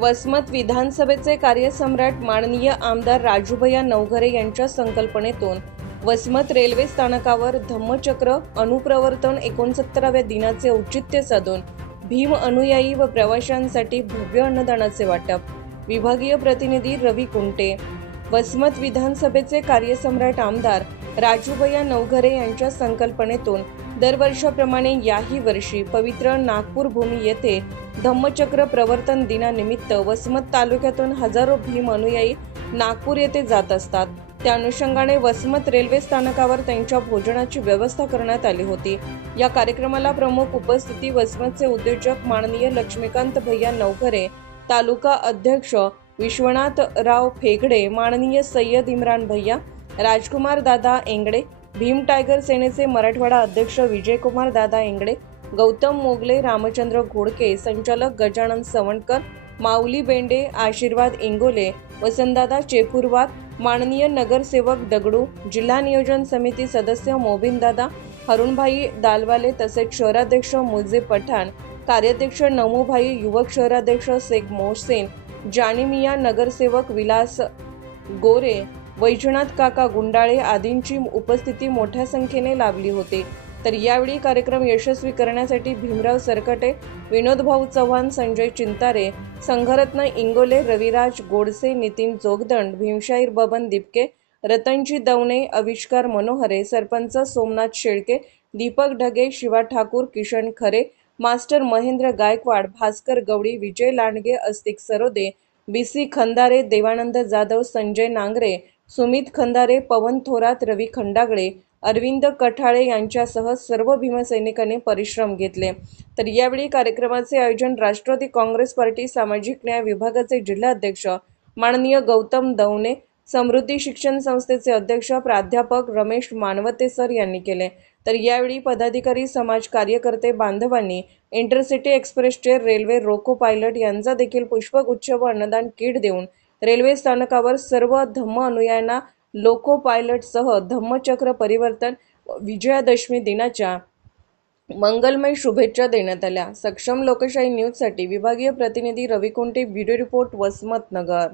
वसमत विधानसभेचे कार्यसम्राट माननीय आमदार राजूभैया नवघरे यांच्या संकल्पनेतून वसमत रेल्वे स्थानकावर धम्मचक्र अनुप्रवर्तन एकोणसत्तराव्या दिनाचे औचित्य साधून भीम अनुयायी व प्रवाशांसाठी भव्य अन्नदानाचे वाटप. विभागीय प्रतिनिधी रवी कुंटे. वसमत विधानसभेचे कार्यसम्राट आमदार राजूभैया नवघरे यांच्या संकल्पनेतून दरवर्षाप्रमाणे याही वर्षी पवित्र नागपूर भूमी येथे धम्मचक्र प्रवर्तन दिनानिमित्त वसमत तालुक्यातून हजारो भीम अनुयायी नागपूर येथे जात असतात. त्या अनुषंगाने वसमत रेल्वे स्थानकावर त्यांच्या भोजनाची व्यवस्था करण्यात आली होती. या कार्यक्रमाला प्रमुख उपस्थिती वसमतचे उद्योजक माननीय लक्ष्मीकांत भैया नवघरे तालुका अध्यक्ष विश्वनाथराव फेगडे माननीय सय्यद इम्रान भैया राजकुमार दादा एंगडे भीम टायगर सेनेचे मराठवाडा अध्यक्ष विजयकुमार दादा एंगडे गौतम मोगले रामचंद्र घोडके संचालक गजानन सवणकर माऊली बेंडे आशीर्वाद इंगोले वसंतदादा चेपूरवार माननीय नगरसेवक दगडू जिल्हा नियोजन समिती सदस्य मोबिनदादा हरुणभाई दालवाले तसेच शहराध्यक्ष मुजे पठाण कार्याध्यक्ष नमूभाई युवक शहराध्यक्ष शेख मोहसेन जानिमिया नगरसेवक विलास गोरे वैजनाथ काका गुंडाळे आदींची उपस्थिती मोठ्या संख्येने लाभली होती. तर यावेळी कार्यक्रम यशस्वी करण्यासाठी भीमराव सरकटे विनोदभाऊ चव्हाण संजय चिंतारे संघरत्न इंगोले रविराज गोडसे नितीन जोगदंड भीमशाहीर बबन दिपके रतनजी दवणे अविष्कार मनोहरे sarpanch Somnath Shelke Deepak Dhage Shiva Thakur Kishan Khare master Mahendra Gaikwad Bhaskar Gawali Vijay Landge Astik Sarode B C Khandare Devanand Jadhav Sanjay Nangare Sumit Khandare Pawan Thorat Ravi Khandagale Arvind Kathale यांच्यासह सर्व भीमसैनिकांनी परिश्रम घेतले. तर यावेळी कार्यक्रमाचे आयोजन राष्ट्रवादी काँग्रेस पार्टी सामाजिक न्याय विभागाचे जिल्हाध्यक्ष माननीय गौतम दौने समृद्धी शिक्षण संस्थेचे अध्यक्ष प्राध्यापक रमेश मानवते सर यांनी केले. तर यावेळी पदाधिकारी समाज कार्यकर्ते बांधवांनी इंटरसिटी एक्सप्रेसचे रेल्वे रोको पायलट यांचा देखील पुष्पगुच्छ व अन्नदान किट देऊन रेल्वे स्थानकावर सर्व धम्म अनुयायांना लोको पायलटसह धम्मचक्र परिवर्तन विजयादशमी दिनाच्या मंगलमय शुभेच्छा देण्यात आल्या. सक्षम लोकशाही न्यूजसाठी विभागीय प्रतिनिधी रवी कुंटे ब्युरो रिपोर्ट वसमत नगर.